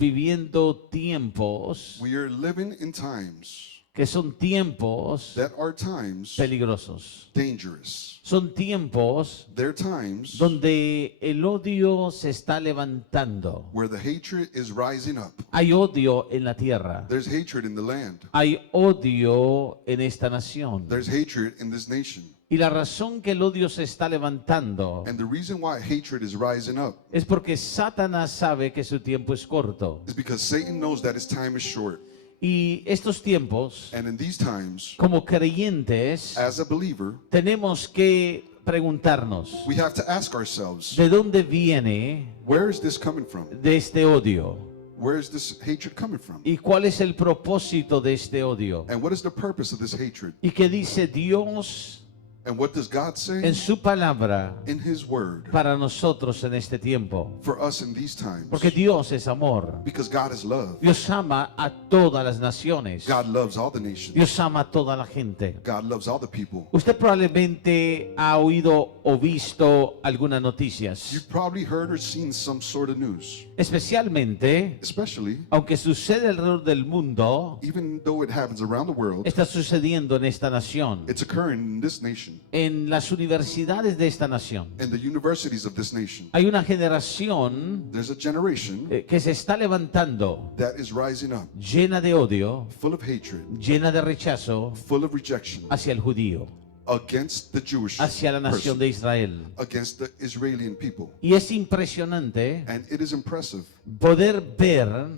viviendo tiempos We are living in times que son tiempos that are times peligrosos. dangerous. Son tiempos They're times donde el odio se está levantando. where the hatred is rising up. Hay odio en la tierra. There's hatred in the land. Hay odio en esta nación. There's hatred in this nation. Y la razón que el odio se está levantando And the reason why hatred is rising up es porque Satanás sabe que su tiempo es corto. is because Satan knows that his time is short. Y estos tiempos, And in these times, como creyentes, as a believer, tenemos que preguntarnos, we have to ask ourselves, ¿de dónde viene where is this coming from? de este odio? Where is this hatred coming from? ¿Y cuál es el propósito de este odio? And what is the purpose of this hatred? ¿Y qué dice Dios And what does God say en su palabra in His Word para nosotros en este tiempo? for us in these times? Porque Dios es amor. Because God is love. Dios ama a todas las naciones. God loves all the nations. Dios ama a toda la gente. God loves all the people. Usted probablemente ha oído o visto algunas noticias, You've probably heard or seen some sort of news, especialmente, especially aunque sucede alrededor del mundo, even though it happens around the world, está sucediendo en esta nación, it's occurring in this nation, en las universidades de esta nación. in the universities of this nation. Hay una generación There's a generation que se está levantando that is rising up, llena de odio, full of hatred, llena de rechazo full of rejection hacia el judío, against the Jewish hacia la nación person, de Israel. against the Israeli people. Y es impresionante And it is impressive poder ver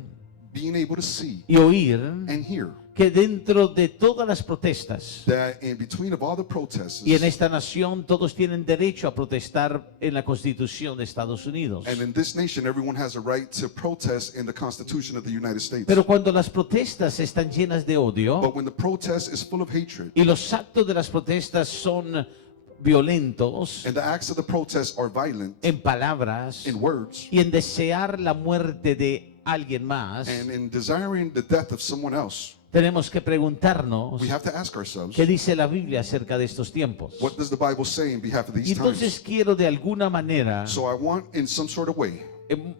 being able to see y oír and hear que dentro de todas las protestas that in between of all the protests, y en esta nación todos tienen derecho a protestar en la Constitución de Estados Unidos. and in this nation everyone has a right to protest in the Constitution of the United States. Pero cuando las protestas están llenas de odio But when the protest is full of hatred y los actos de las protestas son violentos and the acts of the protest are violent en palabras in words y en desear la muerte de alguien más, and in desiring the death of someone else, tenemos que preguntarnos we have to ask ourselves, qué dice la Biblia acerca de estos tiempos. what does the Bible say in behalf of Y these entonces times? quiero de alguna manera So I want in some sort of way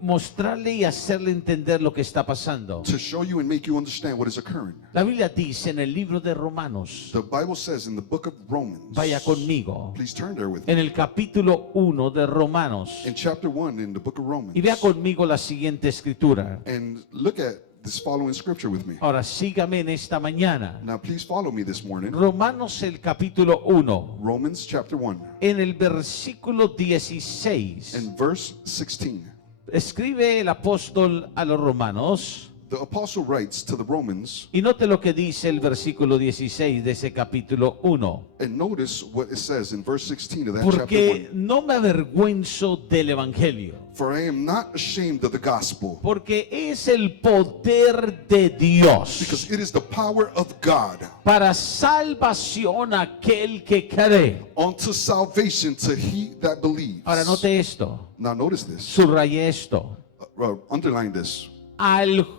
mostrarle y hacerle entender lo que está pasando. to show you and make you understand what is occurring. La Biblia dice en el libro de Romanos, The Bible says in the book of Romans, vaya conmigo, please turn there with me, en el capítulo 1 de Romanos, in chapter 1 in the book of Romans, y vea conmigo la siguiente escritura. and look at this following scripture with me. Ahora sígame en esta mañana. Now please follow me this morning. Romanos el capítulo 1, Romans chapter 1 en el versículo 16, and verse 16. escribe el apóstol a los romanos, The apostle writes to the Romans, y note lo que dice el versículo 16 de ese capítulo 1. and notice what it says in verse 16 of that chapter Porque 1. no me avergüenzo del evangelio, For I am not ashamed of the gospel, porque es el poder de Dios because it is the power of God para salvación a aquel que cree. unto salvation to he that believes. Ahora note esto, Now notice this, subraye esto, underline this, al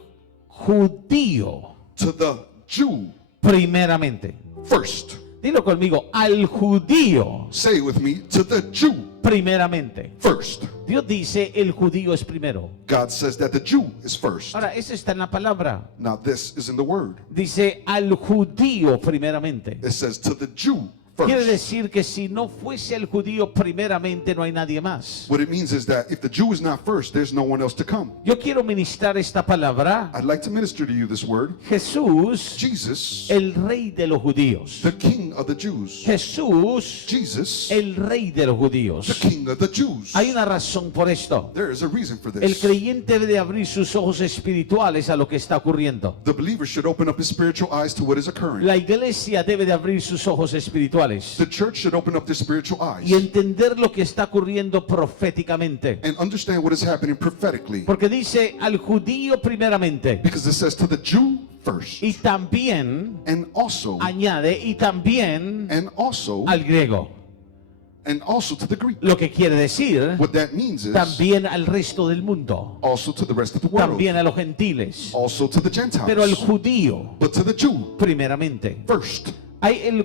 judío to the Jew primeramente. first. Dilo conmigo, al judío Say it with me, to the Jew primeramente. first. Dios dice el judío es primero. God says that the Jew is first. Ahora, eso está en la palabra. Now this is in the word. Dice al judío primeramente. It says to the Jew Quiere first. decir que si no fuese el judío primeramente no hay nadie más. What it means is that if the Jew is not first, there's no one else to come. Yo quiero ministrar esta palabra. I'd like to minister to you this word. Jesús, Jesus, el rey de los judíos. the King of the Jews. Jesús, Jesus, el rey de los the judíos. King of the Jews. Hay una razón por esto. There is a reason for El this. creyente debe abrir sus ojos espirituales a lo que está ocurriendo. The believer should open up his spiritual eyes to what is occurring. La iglesia debe de abrir sus ojos espirituales The church should open up their spiritual eyes y entender lo que está ocurriendo proféticamente. and understand what is happening prophetically. Porque dice al judío primeramente Because it says to the Jew first. y también And also, añade y también al griego. to the Greek. Lo que quiere decir What that means is también al resto del mundo, also to the rest of the world. también a los gentiles, Also to the pero al Gentiles. judío But to the Jew primeramente. first.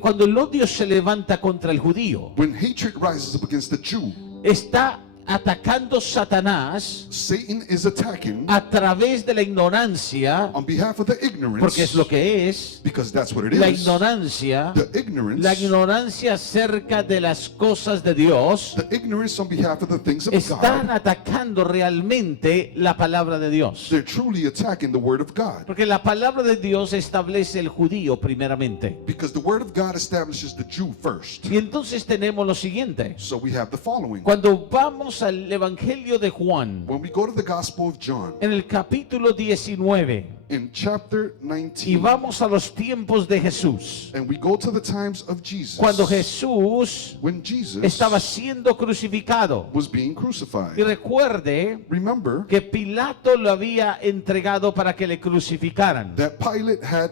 Cuando el odio se levanta contra el judío, When hatred rises up against the Jew, está atacando Satanás Satan is attacking a través de la ignorancia, on behalf of the ignorance, porque es lo que es, because that's what it la is. ignorancia, The ignorance, la ignorancia acerca de las cosas de Dios, the ignorance on behalf of the things of están God. atacando realmente la palabra de Dios. They're truly attacking the word of God, Porque la palabra de Dios establece el judío primeramente. because the word of God establishes the Jew first. Y entonces tenemos lo siguiente. So we have the following. Cuando vamos al Evangelio de Juan, When we go to the Gospel of John, en el capítulo 19, in chapter y 19, vamos a los tiempos de Jesús, and we go to the times of Jesus, cuando Jesús when Jesus estaba siendo crucificado. was being Y crucified. recuerde Remember que Pilato lo había entregado para que le crucificaran. that Pilate had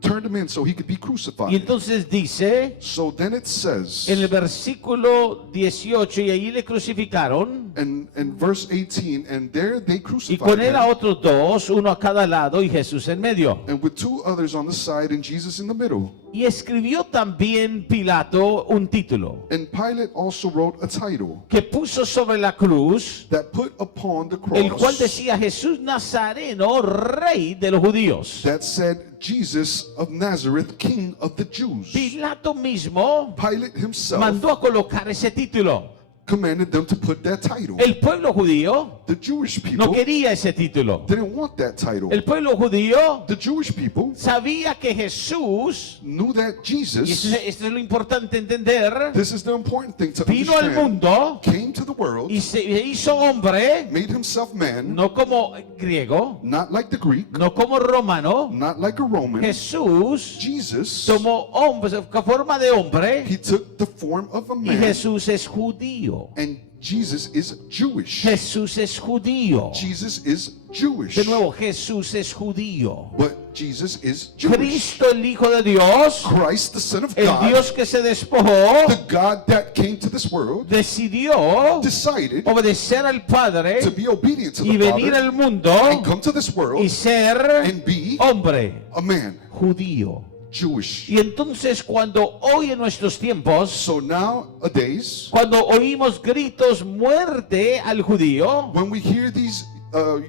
turned him in so he could be Y crucified. entonces dice So then it says en el versículo 18, y allí le crucificaron, in verse 18, and there they y crucified con él a him, otros dos, uno a cada lado y Jesús en medio. and with two others on the side and Jesus in the middle. Y escribió también Pilato un título And Pilate also wrote a title que puso sobre la cruz, that put upon the el cual cross decía Jesús Nazareno, rey de los judíos. that said, Jesus of Nazareth, King of the Jews. Pilato mismo Pilate himself mandó a colocar ese título. commanded them to put that title. El pueblo judío The Jewish no people quería ese título. didn't want that title. El pueblo judío The Jewish people sabía que Jesús, knew that y Jesus, esto es lo importante entender, this is the important thing to vino al understand, mundo came to the world, y se hizo hombre, made himself man, no como griego, not like the Greek, no como romano. not like a Roman. Jesús Jesus, tomó hombre, forma de hombre, he took the form of a y man, Jesús es judío. and Jesus is Jewish. Jesús es judío. Jesus is Jewish. De nuevo, Jesús es judío. But Jesus is Jewish. Cristo, el Hijo de Dios, Christ, the Son of el God, Dios que se despojó, the God that came to this world, decidió decided obedecer al Padre to be obedient to y the venir Father al mundo and come to this world y ser and be hombre a man, judío. Jewish. Y entonces cuando hoy en nuestros tiempos, So nowadays, cuando oímos gritos muerte al judío, when we hear these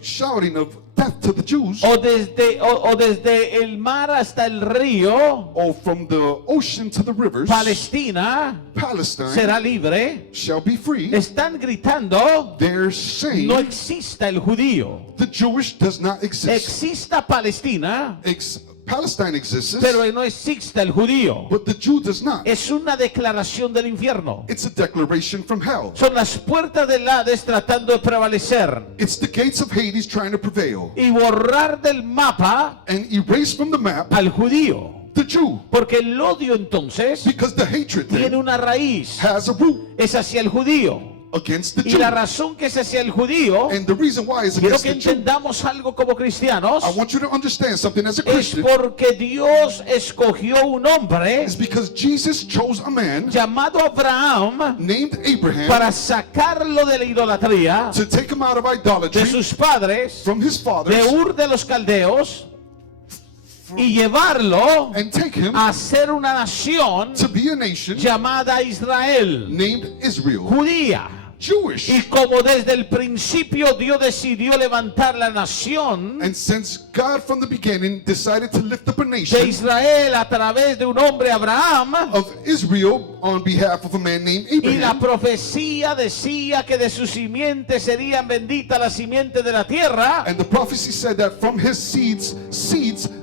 shouting of death to the Jews, o desde el mar hasta el río, or from the ocean to the rivers, Palestina Palestine será libre, shall be free, están gritando, they're saying no exista el judío, the Jewish does not exist. exista Palestina, Palestine exists, pero no exista el judío. but the Jew does not. Es una declaración del infierno. It's a declaration from hell. Son las puertas del Hades tratando de prevalecer It's the gates of Hades trying to prevail y borrar del mapa and erase from the map al judío. the Jew, Porque el odio entonces because the hatred tiene then una raíz, has a root es hacia el judío. against the Y Jew. la razón que es hacia el judío, And the reason why is quiero against que the Jew. entendamos algo como cristianos, I want you to understand something as a es Christian. porque Dios escogió un hombre It's because Jesus chose a man llamado Abraham named Abraham para sacarlo de la idolatría to take him out of de idolatry sus padres, from his de fathers Ur de los Caldeos, y llevarlo and take him a ser una nación to be a nation llamada Israel, named Israel, judía. Jewish. Y como desde el principio Dios decidió levantar la nación And since God from the beginning decided to lift up a de nation Israel a través de un hombre Abraham, of Israel on behalf of a man named y la Abraham, profecía decía que de su simiente serían benditas las simientes de la tierra, and the prophecy said that from his seeds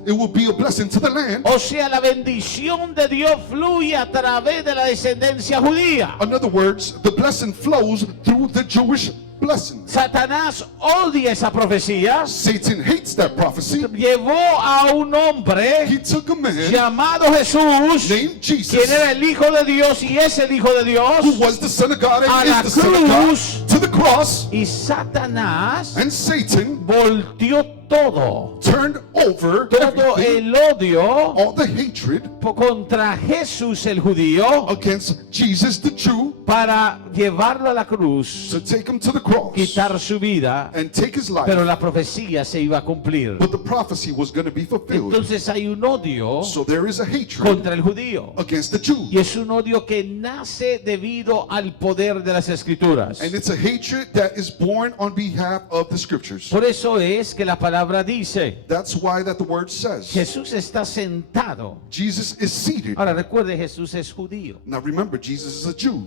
it will be a blessing to the land. o sea, la bendición de Dios fluye a través de la descendencia judía. In other words, the blessing flows through the Jewish blessing. Satanás odia esa profecía, Satan hates that prophecy. llevó a un hombre He took a man llamado Jesús, named quien Jesus, era el Hijo de Dios y es el Hijo de Dios, who was the Son of God a and la is the Son of God, cruz, to the cross, y Satanás and Satan volteó todo turned over todo everything, el odio all the hatred contra Jesús el judío against Jesus the Jew, para llevarlo a la cruz, to take him to the cross quitar su vida, and take his life. pero la profecía se iba a cumplir. But the prophecy was going to be fulfilled. Entonces hay un odio So there is a hatred contra el judío. against the Jew. Y es un odio que nace debido al poder de las escrituras. And it's a hatred that is born on behalf of the scriptures. Por eso es que la palabra dice, That's why that the word says Jesús está sentado. Jesus is seated. Ahora recuerde, Jesús es judío. Now remember, Jesus is a Jew.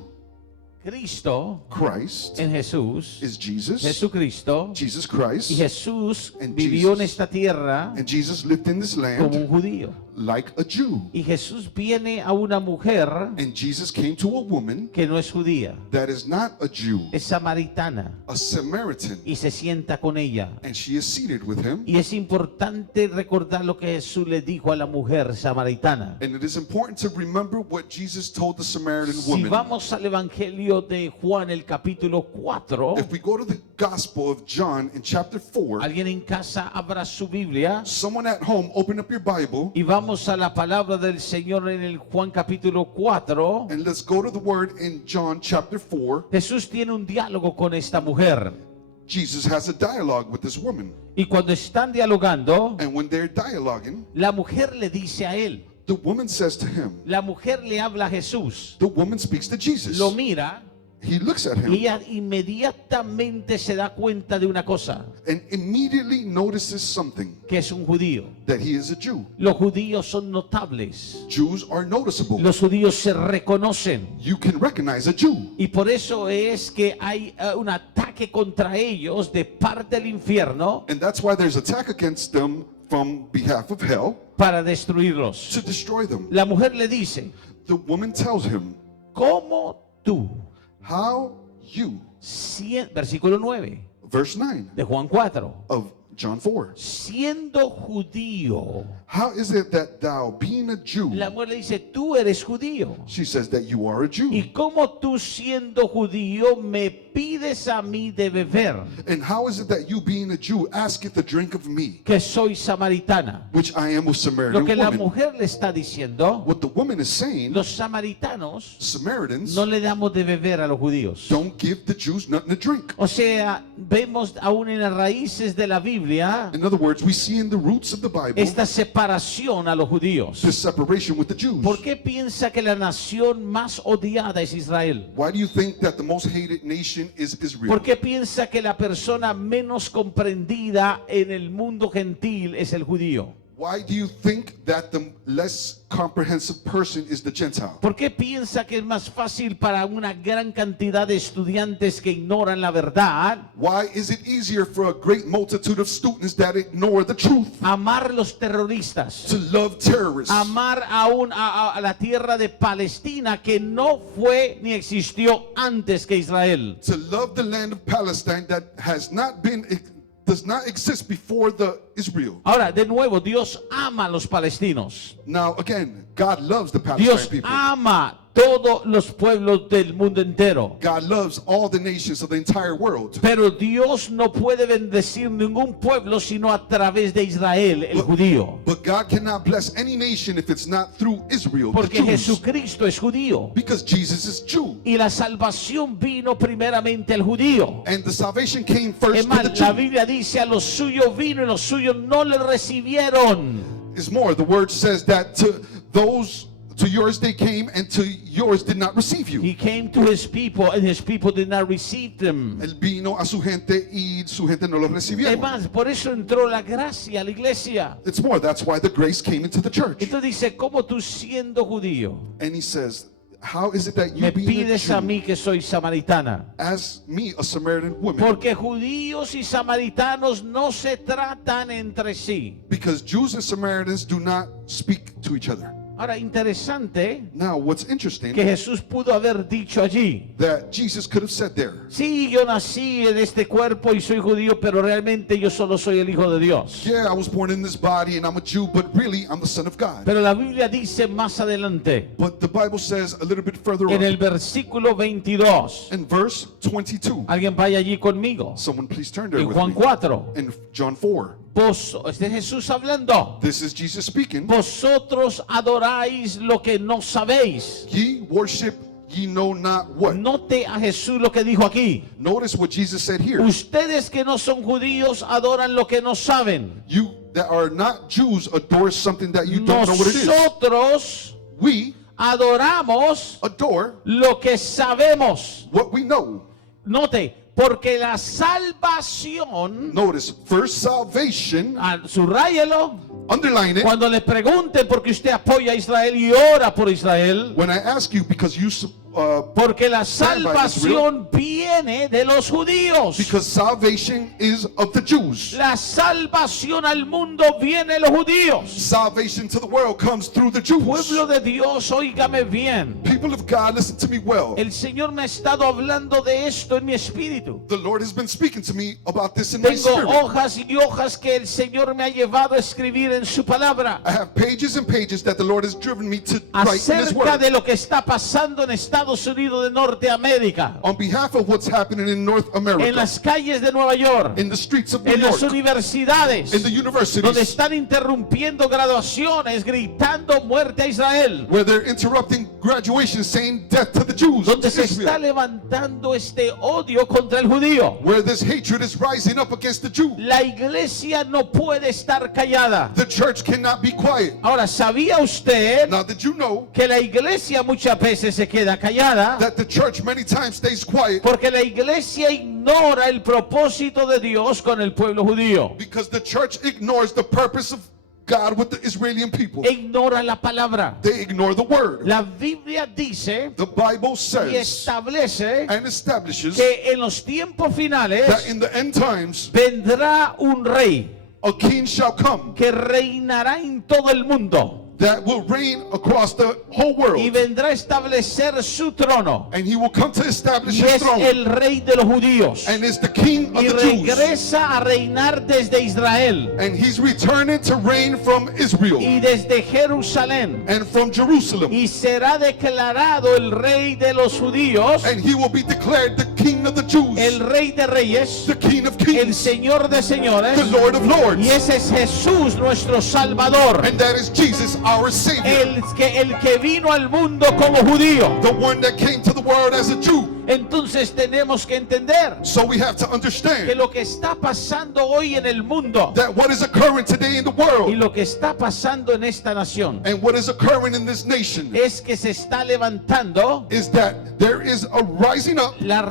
Cristo Christ en Jesús, is Jesus. Jesucristo, Jesus y Christ. Jesús And vivió en Jesus- esta tierra And Jesus lived in this como land un judío. like a Jew. Y Jesús viene a una mujer And Jesus came to a woman que no es judía, that is not a Jew, es samaritana, a Samaritan. y se sienta con ella. And she is seated with him. Y es importante recordar lo que Jesús le dijo a la mujer samaritana. And it is important to remember what Jesus told the Samaritan Si woman. vamos al Evangelio de Juan, el capítulo 4, If we go to the Gospel of John in chapter 4, alguien en casa abra su Biblia someone at home, open up your Bible y vamos a la palabra del Señor en el Juan capítulo 4. and let's go to the word in John chapter 4. Jesús tiene un diálogo con esta mujer. Jesus has a dialogue with this woman. Y cuando están dialogando, And when they're dialoguing, la mujer le dice a él, the woman says to him, la mujer le habla a Jesús, the woman speaks to Jesus. lo mira He looks at y him ella inmediatamente se da cuenta de una cosa, and immediately notices something, que es un judío. that he is a Jew. Los judíos son notables. Jews are noticeable. Los judíos se reconocen. You can recognize a Jew. Y por eso es que hay un ataque contra ellos de parte del infierno And that's why there's attack against them from behalf of hell para destruirlos. to destroy them. La mujer le dice, The woman tells him, ¿cómo tú? how you, Versículo 9 verse 9 de Juan 4. of John 4. Siendo judío, How is it that thou, being a Jew, la mujer le dice, tú eres judío. she says that you are a Jew. ¿Y cómo tú siendo judío me pides a mí de beber, And how is it that you, being a Jew, asketh a drink of me, que soy samaritana? which I am a Lo Samaritan que la woman? mujer le está diciendo, What the woman is saying, los samaritanos Samaritans no le damos de beber a los judíos. don't give the Jews nothing to drink. O sea, vemos aún en las raíces de la Biblia In other words, we see in the roots of the Bible esta separación a los judíos. this separation with the Jews. ¿Por qué piensa que la nación más odiada es Israel? Why do you think that the most hated nation is Israel? ¿Por qué piensa que la persona menos comprendida en el mundo gentil es el judío? Why do you think that the less comprehensive person is the Gentile? ¿Por qué piensa que es más fácil para una gran cantidad de estudiantes que ignoran la verdad Why is it easier for a great multitude of students that ignore the truth amar los terroristas? to love terrorists, Amar aún a la tierra de Palestina que no fue ni existió antes que Israel. to love the land of Palestine that has not been, does not exist before the Israel? Ahora, de nuevo, Dios ama a los palestinos. Now, again, God loves the Palestinian Dios people. ama todos los pueblos del mundo entero. God loves all the nations of the entire world. Pero Dios no puede bendecir ningún pueblo sino a través de Israel, el judío. But God cannot bless any nation if it's not through Israel, the Porque Jews. Jesucristo es judío. Because Jesus is Jew. Y la salvación vino primeramente al judío. And the salvation came Es first to the más, la Jew. Biblia dice a los suyos vino y los suyos no le recibieron. It's more, the word says that to those, to yours they came, and to yours did not receive you. He came to his people and his people did not receive them. Él vino a su gente y su gente no lo Es recibieron. más, por eso entró la gracia a la iglesia. It's more, that's why the grace came into the church. Entonces dice, ¿cómo tú siendo judío And he says, how is it that you me being a pides a Jew, mí que soy samaritana? as me, a Samaritan woman? Porque judíos y samaritanos no se tratan entre sí. Because Jews and Samaritans do not speak to each other. Ahora, interesante Now, what's interesting, que Jesús pudo haber dicho allí, that Jesus could have said there, sí, yo nací en este cuerpo y soy judío, pero realmente yo solo soy el Hijo de Dios. yeah, I was born in this body and I'm a Jew, but really I'm the Son of God. Pero la Biblia dice más adelante, But the Bible says a little bit further en on, el versículo 22, in verse 22, alguien vaya allí conmigo, someone please turn there en with Juan me, 4, in John 4, Este es Jesús hablando. This is Jesus speaking. Vosotros adoráis lo que no sabéis. Ye worship ye know not what. Note a Jesús lo que dijo aquí. Notice what Jesus said here. Ustedes que no son judíos adoran lo que no saben. You that are not Jews adore something that you don't know what it is. Nosotros We adoramos adore lo que sabemos. what we know. Note, porque la salvación, Notice, first salvation, subrayelo, underline it. cuando le pregunten por qué usted apoya a Israel y ora por Israel, When I ask you because you porque la stand by salvación viene de los judíos. because salvation is of the Jews. La salvación al mundo viene de los judíos. Salvation to the world comes through the Jews. Pueblo de Dios, óigame bien. People of God, listen to me well. El Señor me ha estado hablando de esto en mi espíritu. The Lord has been speaking to me about this in my Tengo spirit. hojas y hojas que el Señor me ha llevado a escribir en su palabra I have pages and pages that the Lord has driven me to write in His acerca Word. de lo que está pasando en Estados Unidos de Norteamérica, On behalf of what's happening in North en America, las calles de Nueva York, in the streets of New en las York, universidades, in the donde universities, están interrumpiendo graduaciones, gritando muerte a Israel, where they're interrupting graduation saying death to the Jews, donde to se está Israel, levantando este odio contra el judío. where this hatred is rising up against the Jew. La iglesia no puede estar callada. The church cannot be quiet. Ahora, ¿sabía usted Now, did you know que la iglesia muchas veces se queda callada? that the church many times stays quiet Porque la iglesia ignora el propósito de Dios con el pueblo judío. because the church ignores the purpose of God with the Israeli people? Ignora la palabra. They ignore the word. La Biblia dice The Bible y says establece and establishes que en los tiempos that finales in the end times vendrá un rey a king shall come que reinará en todo el mundo that will reign across the whole world, y vendrá a establecer su trono. and he will come to establish Y his es throne, el rey de los judíos. and is the king of Y the Jews, regresa a reinar desde Israel and he's returning to reign from Israel y desde Jerusalén. and from Jerusalem, Y será declarado el rey de los judíos, and he will be declared the king of the Jews, el rey de reyes, the king of el kings, señor de señores. the Lord of lords, Y ese es Jesús, nuestro Salvador, and that is Jesus, our Savior, el que vino al mundo como judío. the one that came to the world as a Jew. Entonces tenemos que entender So we have to que understand lo que está pasando hoy en el mundo that what is occurring today in the y world lo que está pasando en esta nación and what is occurring in this nation es que se está levantando is that there is a rising up la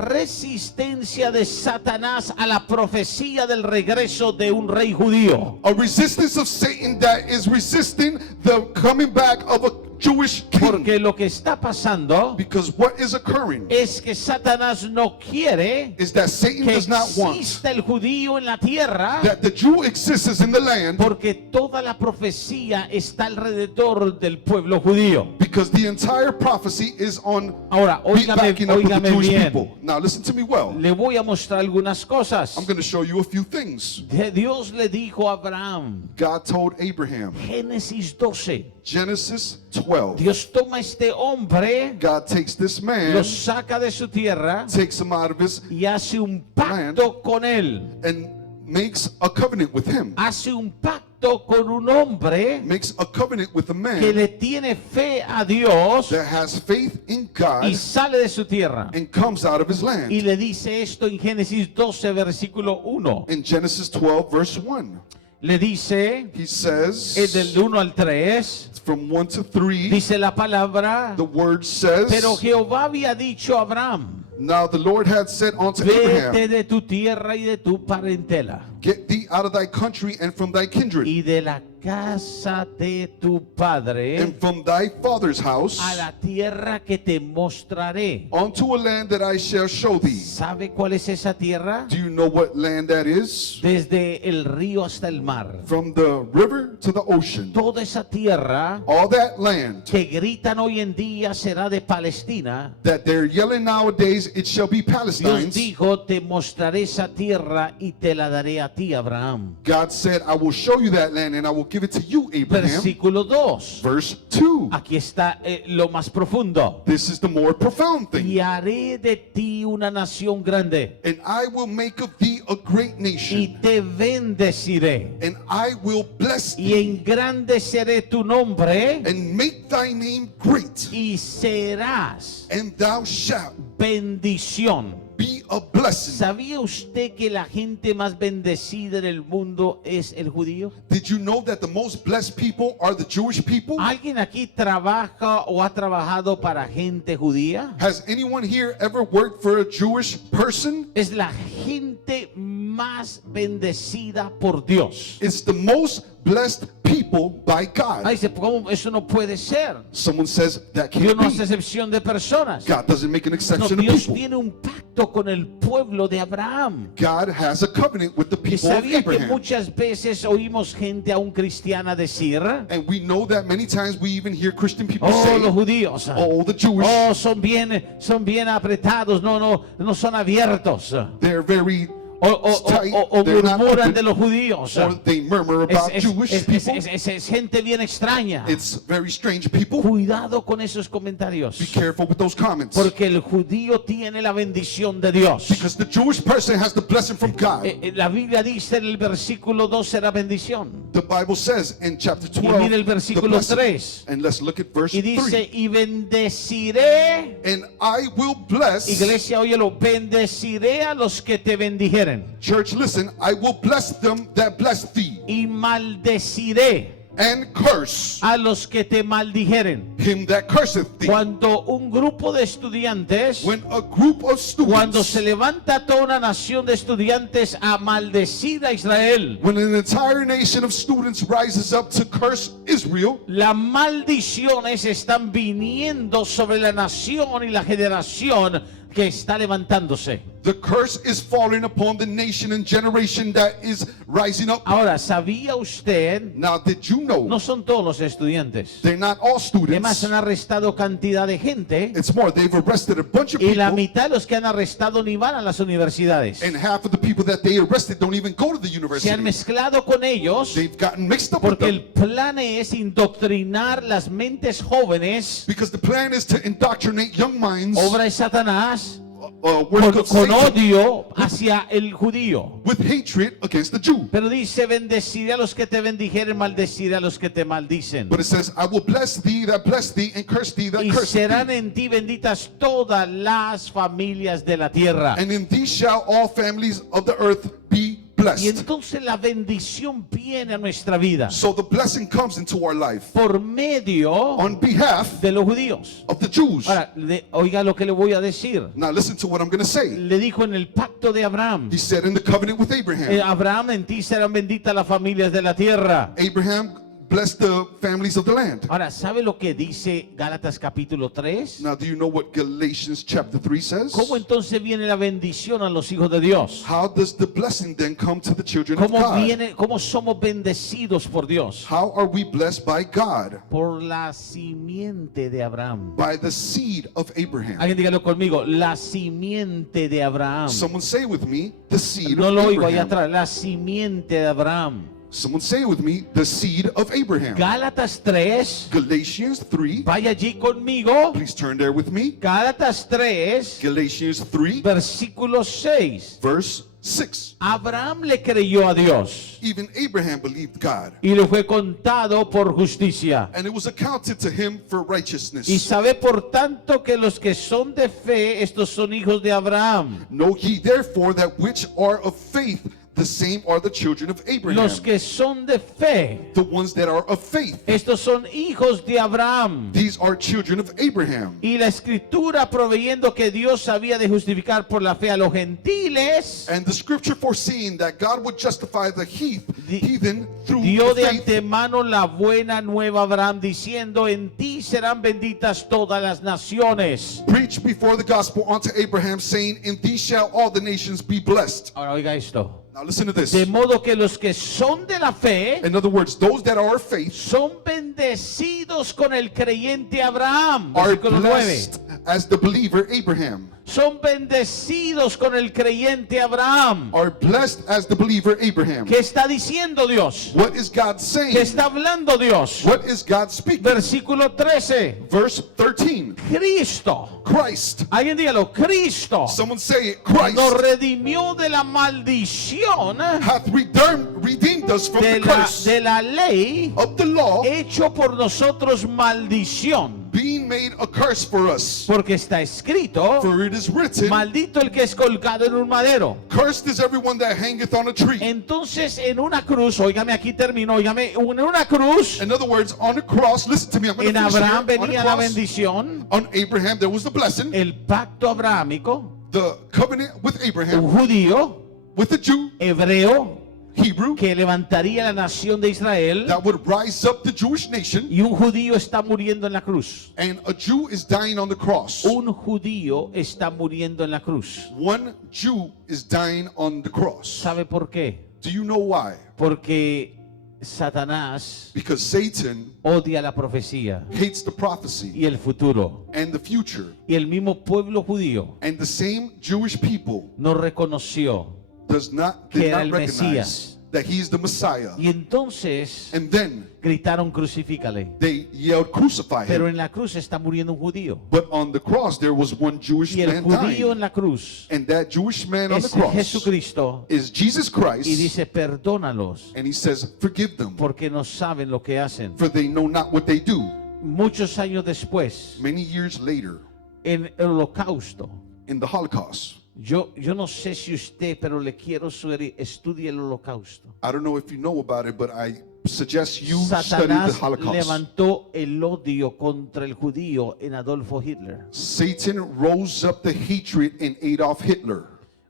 resistencia de Satanás a la profecía del regreso de un rey judío. a resistance of Satan that is resisting the coming back of a Jewish king. Porque lo que está pasando Because what is occurring es que Satanás no quiere is that Satan que does not want exista el judío en la tierra, that the Jew exists in the land, porque toda la profecía está alrededor del pueblo judío. because the entire prophecy is on Ahora, backing up with the óigame Jewish bien. people. Now listen to me well. Le voy a mostrar algunas cosas. I'm going to show you a few things. Dios le dijo a Abraham, God told Abraham, Génesis 12, Genesis 12. Dios toma a este hombre, God takes this man, lo saca de su tierra takes him out of his y hace un pacto con él. and makes a covenant with him. Hace un pacto con un hombre Makes a covenant with a que man le tiene fe a Dios that has faith in God y sale de su tierra. and comes out of his Y land. le dice esto en Génesis 12, versículo 1. In Genesis 12, verse 1, Le dice, he says, del 1 al 3, from 1 to 3, dice la palabra, the word says, pero Jehová había dicho a Abraham, now the Lord had said unto vete Abraham, de tu tierra y de tu parentela get thee out of thy country and from thy kindred y de la casa de tu padre and from thy father's house a la tierra que te mostraré. unto a land that I shall show thee. ¿Sabe cuál es esa tierra? Do you know what land that is? Desde el río hasta el mar. From the river to the ocean. Toda esa tierra All that land que gritan hoy en día será de Palestina. that they're yelling nowadays, it shall be Dios Palestine's. dijo, te mostraré esa tierra y te la daré a ti, Abraham. God said, I will show you that land and I will give it to you, Abraham. Versículo 2. Verse 2. Aquí está lo más profundo. This is the more profound thing. Y haré de ti una nación grande. And I will make of thee a great Y nation. te bendeciré. And I will bless Y thee. engrandeceré tu nombre. And make thy name great. Y serás And thou shalt bendición. be a blessing. ¿Sabía usted que la gente más bendecida en el mundo es el judío? Did you know that the most blessed people are the Jewish people? ¿Alguien aquí trabaja o ha trabajado para gente judía? Has anyone here ever worked for a Jewish person? Es la gente más bendecida por Dios. It's the most blessed people by God. Ay, ¿cómo? Eso no puede ser. Someone says that Dios can't no hace be. excepción de personas. God doesn't make an No, exception of Dios people. tiene un pacto con el pueblo de Abraham. God has a covenant with the Y people of sabía que Abraham. muchas veces oímos gente aún cristiana decir, And we know that many times we even hear Christian people oh, say, los judíos, oh, the Jewish, oh, son bien apretados, no son abiertos. they're very O tight, they're not murmuran open, de los judíos. or they murmur about Jewish people. Es gente bien extraña. It's very strange people. Cuidado con esos comentarios. Be careful with those comments. Porque el judío tiene la bendición de Dios. Because the Jewish person has the blessing from God. La Biblia dice en el versículo 2 será bendición. The Bible says in chapter Y 12, mira el the versículo blessing. 3. And let's look at verse Y 3. dice, y bendeciré, And I will bless, iglesia, óyelo, bendeciré a los que te bendijeren. church, listen, I will bless them that bless thee, Y maldeciré and curse a los que te maldijeren. him that curseth thee. Cuando un grupo de estudiantes, When a group of cuando students, se levanta toda una nación de estudiantes a maldecir a Israel, when an entire nation of students rises up to curse Israel, las maldiciones están viniendo sobre la nación y la generación que está levantándose. the curse is falling upon the nation and generation that is rising up. Ahora, ¿sabía usted? Now, did you know No son todos los estudiantes. they're not all Además, students? han arrestado cantidad de gente It's more, they've arrested a bunch of y la people, mitad de los que han arrestado ni van a las universidades. and half of the people that they arrested don't even go to the Se han university. mezclado con ellos They've gotten mixed up with porque them el plan es indoctrinar las mentes jóvenes, because the plan is to indoctrinate young minds, obra de Satanás, work of con Satan, odio hacia el judío. with hatred against the Jew. Pero dice, bendeciré a los que te bendijeren, maldeciré a los que te maldicen. But it says, I will bless thee that bless thee, and curse thee that Y curse serán thee. en ti benditas todas las familias de la tierra. And in thee shall all families of the earth be Y blessed. entonces la bendición viene a nuestra vida So the blessing comes into our life por medio on behalf de los judíos. of the Jews. Ahora, oiga lo que le voy a decir. Now listen to what I'm going to say. Le dijo en el pacto de Abraham. He said in the covenant with Abraham, Abraham, en ti serán benditas las familias de la tierra. Abraham blessed the families of the land. Ahora, ¿sabe lo que dice Gálatas capítulo 3? Now, do you know what Galatians chapter 3 says? ¿Cómo entonces viene la bendición a los hijos de Dios? How does the blessing then come to the children of God? ¿Cómo somos bendecidos por Dios? How are we blessed by God? Por la simiente de Abraham. By the seed of Abraham. Alguien dígalo conmigo, la simiente de Abraham. Someone say with me, the seed No of lo oigo allá Abraham. atrás, la simiente de Abraham. Someone say with me, the seed of Abraham. Gálatas 3, Galatians 3. vaya allí conmigo. Please turn there with me. Gálatas 3, Galatians 3, versículo 6. verse 6. Abraham le creyó a Dios Even Abraham believed God, y le fue contado por justicia. and it was accounted to him for Y righteousness. sabe por tanto que los que son de fe, estos son hijos de Abraham. Know ye therefore that which are of faith, the same are the children of Abraham. Los que son de fe, The ones that are of faith, estos son hijos de Abraham. these are children of Abraham. Y la escritura, proveyendo que Dios había de justificar por la fe a los gentiles, And the scripture foreseeing that God would justify the heathen through dio the de faith, antemano la buena nueva a Abraham, diciendo, en ti serán benditas todas las naciones. preached before the gospel unto Abraham, saying, in thee shall all the nations be blessed. Ahora oiga esto. Now listen to this. De modo que los que son de la fe In other words, those that are of faith son bendecidos con el creyente Abraham. are Versículo 9. blessed as the believer Abraham, son bendecidos con el creyente Abraham. are blessed as the believer Abraham. ¿Qué está diciendo Dios? What is God ¿Qué saying? está hablando Dios? What is God speaking? Versículo 13. Verse 13. Cristo. Christ. Alguien dígalo, Cristo Someone say it. nos Christ redimió de la maldición hath redeemed us from the curse de la ley, of the law, hecho por nosotros maldición. being made a curse for us. Porque está escrito, For it is written, maldito el que es colgado en un madero. cursed is everyone that hangeth on a tree. Entonces en una cruz, óigame, aquí termino, óigame, en una cruz, In other words, on the cross, listen to me, I'm going en to finish Abraham here. On the venía la cross, bendición, on Abraham there was the blessing, el pacto abrahámico, the covenant with un Abraham, judío, with the Jew, hebreo, Hebrew, que levantaría la nación de Israel, that would rise up the Jewish nation, y un judío está muriendo en la cruz. and a Jew is dying on the cross. Un judío está muriendo en la cruz. One Jew is dying on the cross. ¿Sabe por qué? Do you know why? Porque Satanás Because Satan odia la profecía hates the prophecy y el futuro. and the future. Y el mismo pueblo judío And the same Jewish people no reconoció. did not era el recognize Mesías. that he's the Messiah. Y entonces And then gritaron crucifícale. they yelled, crucify Pero him. en la cruz está muriendo un judío. But on the cross there was one Jewish Y el man judío en dying. la cruz And that Jewish man on the es cross Jesucristo. is Jesus Y Christ. dice, perdónalos And he says, forgive them, porque no saben lo que hacen. for they know not what they do. Muchos años después, Many years later, en el holocausto, in the Holocaust, yo no sé si usted, pero le quiero sugerir, estudie el holocausto. I don't know if you know about it, but I suggest you study the Satanás Holocaust. levantó el odio contra el judío en Adolfo Hitler, Satan rose up the hatred in Adolf Hitler,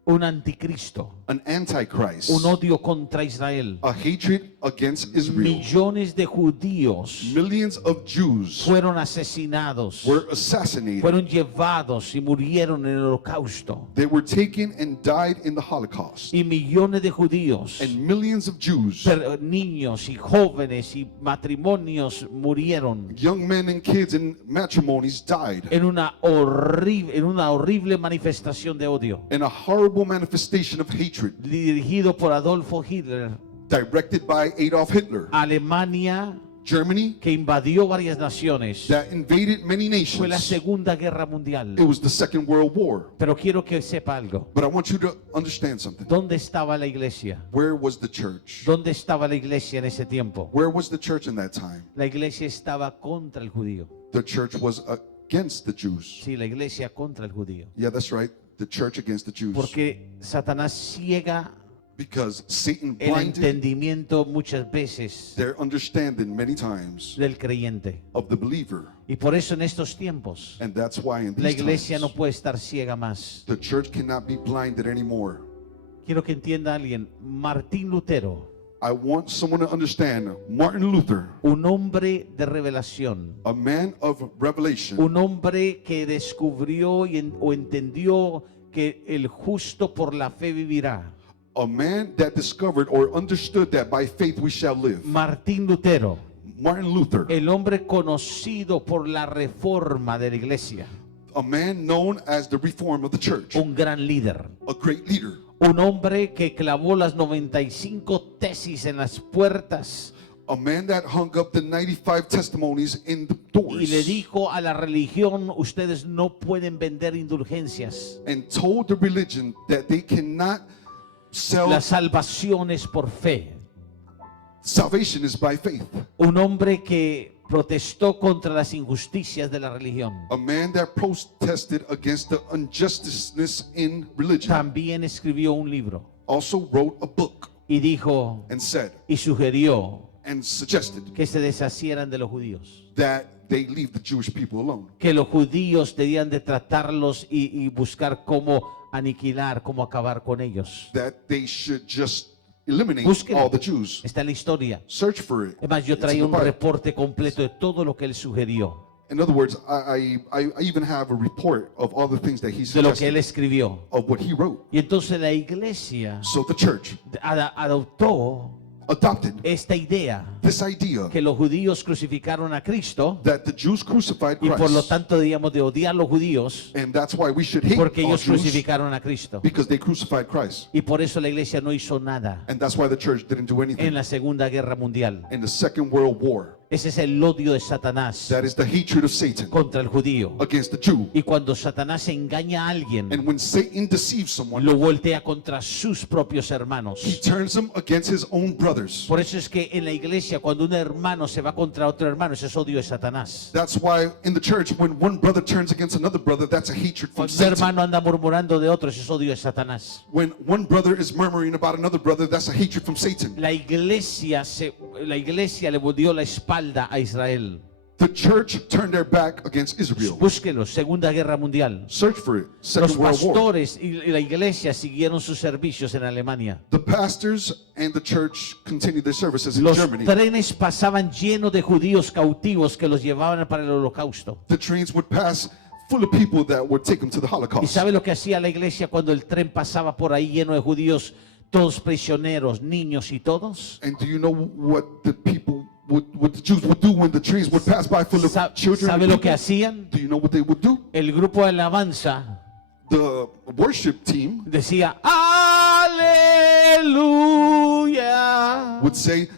un anticristo, an antichrist, un odio contra Israel. a hatred against Israel. Millones de judíos Millions of Jews fueron asesinados, were assassinated. fueron llevados y murieron en el holocausto. They were taken and died in the Holocaust. Y millones de judíos, And millions of Jews, niños y jóvenes y matrimonios murieron young men and kids in matrimonies died en una horrible manifestación de odio, in a horrible manifestation of hatred dirigido por Adolfo Hitler. directed by Adolf Hitler. Alemania, Germany, que invadió varias naciones, that invaded many fue la nations. Segunda Guerra Mundial. It was the Second World War. Pero quiero que sepa algo. But I want you to understand something. ¿Dónde estaba la iglesia? Where was the church? ¿Dónde estaba la iglesia en ese tiempo? Where was the church in that time? La iglesia estaba contra el judío. The church was against the Jews. Sí, la iglesia contra el judío. Yeah, that's right. The church against the Jews. Porque Satanás ciega Because Satan el blinded entendimiento muchas veces their understanding many times del creyente. of the believer. Y por eso en estos tiempos And that's why in la these iglesia no times, puede estar ciega más. the church cannot be blinded anymore. Quiero que entienda alguien. Martín Lutero, I want someone to understand Martin Luther, un hombre de revelación, a man of revelation, un hombre que descubrió o entendió que el justo por la fe vivirá. a man that discovered or understood that by faith we shall live. Martín Lutero, Martin Luther, el hombre conocido por la reforma de la iglesia, a man known as the reform of the church, un gran líder, a great leader, un hombre que clavó las 95 tesis en las puertas a man that hung up the 95 testimonies in the doors y le dijo a la religión: ustedes no pueden vender indulgencias, and told the religion that they cannot sell. la salvación es por fe. Salvation is by faith. Un hombre que protestó contra las injusticias de la religión. A man that protested against the injusticeness in religion. También escribió un libro Also wrote a book y dijo and said y sugirió and suggested que se deshacieran de los judíos, that they leave the Jewish people alone. que los judíos debían de tratarlos y buscar cómo aniquilar, cómo acabar con ellos. That they should just eliminate Búsquelo. all the Jews. Está en la historia. Search for it. Es más, yo It's in traía the un Bible. reporte completo de todo lo que él sugirió, In other words, I even have a report of all the things that he de lo que él suggested, escribió. of what he wrote. Y entonces la iglesia So the church adoptó adopted esta idea this idea que los judíos crucificaron a Cristo that the Jews crucified y por lo Christ, tanto debíamos de odiar a los judíos and that's why we should hate porque all ellos Jews, crucificaron a Cristo. because they crucified Christ. Y por eso la iglesia no hizo nada And that's why the church didn't do anything en la Segunda Guerra Mundial. in the Second World War. Ese es el odio de Satanás That is the hatred of Satan contra el judío. against the Jew. Y cuando Satanás engaña a alguien, And when Satan deceives someone, lo voltea contra sus propios he hermanos. turns them against his own brothers. Por eso es que en la iglesia, cuando un hermano se va contra otro hermano, ese es odio de Satanás. That's why in the church, when one brother turns against another brother, that's a hatred from Cuando un Satan. hermano anda murmurando de otro, ese es odio de Satanás. When one brother is murmuring about another brother, that's a hatred from Satan. La iglesia le dio la espalda a Israel. The church turned their back against Israel. Búsquelo, Segunda Guerra Mundial. Search for it. Los Second World War. pastores y la iglesia siguieron sus servicios en Alemania. The pastors and the church continued their services in Los Germany. trenes pasaban llenos de judíos cautivos que los llevaban para el holocausto. The trains would pass full of people that would take them to the ¿Y Holocaust. sabe lo que hacía la iglesia cuando el tren pasaba por ahí lleno de judíos, todos prisioneros, niños y todos? And do you know what the people what the Jews would do when the trains would pass by full of children? ¿Sabe and lo que people? hacían? Do you know what they would do? El grupo de alabanza The worship team decía aleluya would say, y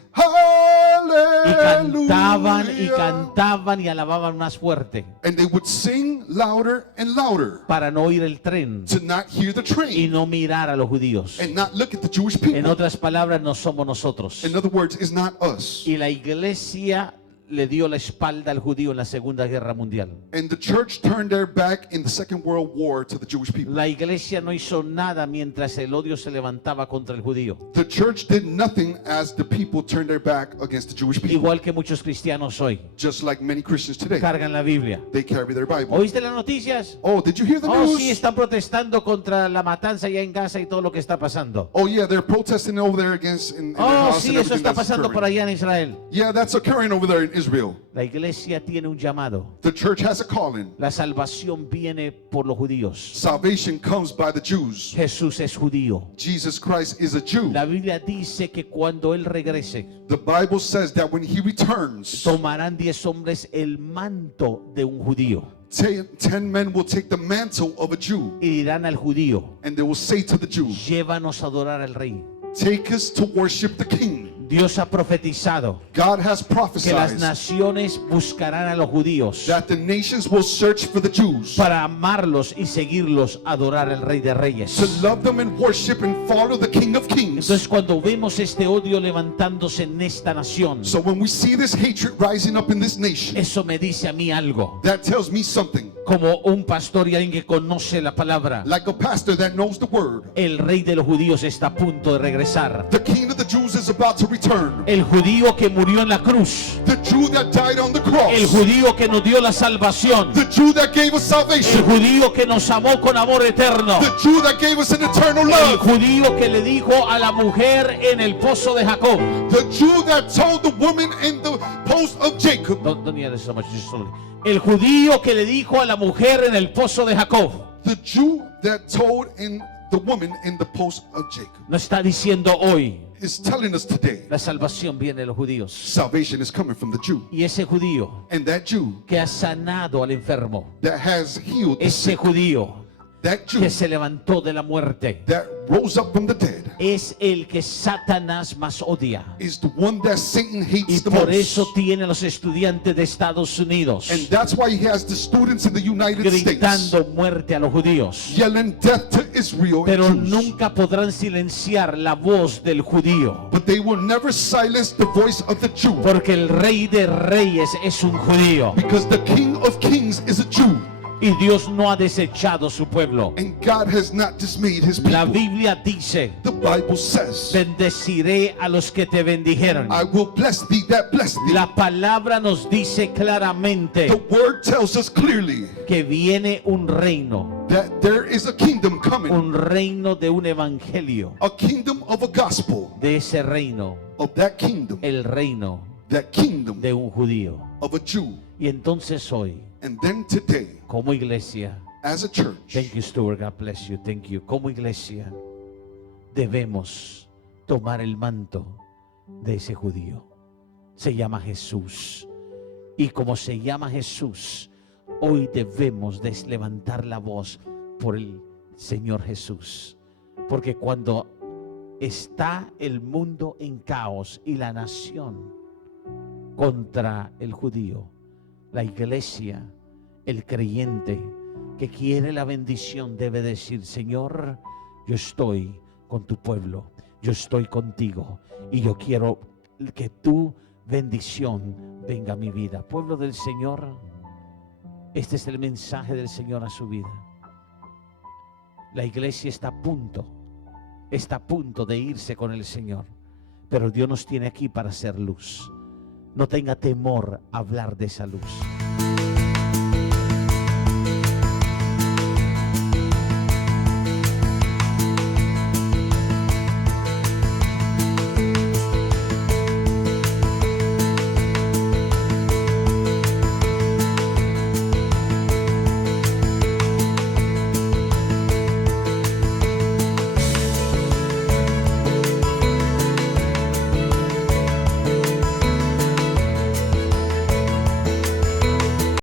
cantaban y Hallelujah. cantaban y alababan más fuerte And they would sing louder and louder para no oír el tren to not hear the y train no mirar a los judíos. and not look at the Jewish En people. otras palabras, no somos nosotros. In other words, it's not us. Y la iglesia le dio la espalda al judío en la Segunda Guerra Mundial. And the church turned their back in the Second World War to the Jewish people. La iglesia no hizo nada mientras el odio se levantaba contra el judío. The church did nothing as the people turned their back against the Jewish people. Igual que muchos cristianos hoy. Just like many Christians today, Cargan la Biblia. they carry their Bible. ¿Oíste las noticias? Oh, did you hear the Oh, news? sí, están protestando contra la matanza allá en Gaza y todo lo que está pasando. Oh, yeah, they're protesting over there against in their Oh, house sí, and eso everything está that's pasando por occurring. allá en Israel. Yeah, that's occurring over there in Israel. La iglesia tiene un llamado. The church has a calling. La salvación viene por los judíos. Salvation comes by the Jews. Jesús es judío. Jesus Christ is a Jew. La Biblia dice que cuando Él regrese, The Bible says that when he returns, tomarán 10 hombres el manto de un judío 10 men will take the mantle of a Jew, y dirán al judío, and they will say to the Jew, llévanos a adorar al rey. take us to worship the King. Dios ha profetizado God has que las prophesied naciones buscarán a los judíos that the nations will search for the Jews para amarlos y seguirlos a adorar al rey de to reyes. love them and worship and follow the King of Kings. Entonces cuando vemos este odio levantándose en esta nación, So when we see this hatred rising up in this nation, eso me dice a mí algo. that tells me something. Como un pastor y alguien que conoce la palabra, Like a pastor that knows the word, el rey de los judíos está a punto de regresar. the King of the Jews is about to return. El judío que murió en la cruz, The Jew that died on the el cross, judío que nos dio la salvación, the Jew that gave us el salvation, judío que nos amó con amor eterno, the Jew that gave us an eternal el love, judío que le dijo a la mujer en el pozo de Jacob. the Jew that told the woman in the post of Jacob, Don't yell so much, just slowly. El judío que le dijo a la mujer en el pozo de Jacob. the Jew that told in the woman in the post of Jacob, No está diciendo hoy, is telling us today la salvación viene de los judíos. salvation is coming from the Jew. Y ese judío And that Jew que ha sanado al enfermo, that has healed the ese sick, judío that Jew que se levantó de la muerte, that rose up from the dead, es el que Satanás más odia. is the one that Satan Y hates the por eso most. tiene a los estudiantes de Estados Unidos And that's why he has the students in the United States gritando muerte a los judíos. yelling death to Israel Pero and Jews. nunca podrán silenciar la voz del judío, But they will never silence the voice of the Jew, porque el rey de reyes es un judío because the King of Kings is a Jew, y Dios no ha desechado su pueblo. and God has not dismayed his La people. Biblia dice, The Bible says, bendeciré a los que te bendijeron. I will bless thee that bless thee. La palabra nos dice claramente The word tells us clearly que viene un reino, that there is a kingdom coming, un reino de un evangelio. a kingdom of a gospel, De ese reino, of that kingdom, el reino that kingdom de un judío. of a Jew. Y entonces hoy, And then today, como iglesia, as a church, thank you Stuart, God bless you, thank you. Como iglesia, debemos tomar el manto de ese judío. Se llama Jesús. Y como se llama Jesús, hoy debemos de levantar la voz por el Señor Jesús. Porque cuando está el mundo en caos y la nación contra el judío, la iglesia, el creyente que quiere la bendición debe decir: Señor, yo estoy con tu pueblo, yo estoy contigo y yo quiero que tu bendición venga a mi vida. Pueblo del Señor, este es el mensaje del Señor a su vida. La iglesia está a punto de irse con el Señor, pero Dios nos tiene aquí para hacer luz. No tenga temor a hablar de esa luz.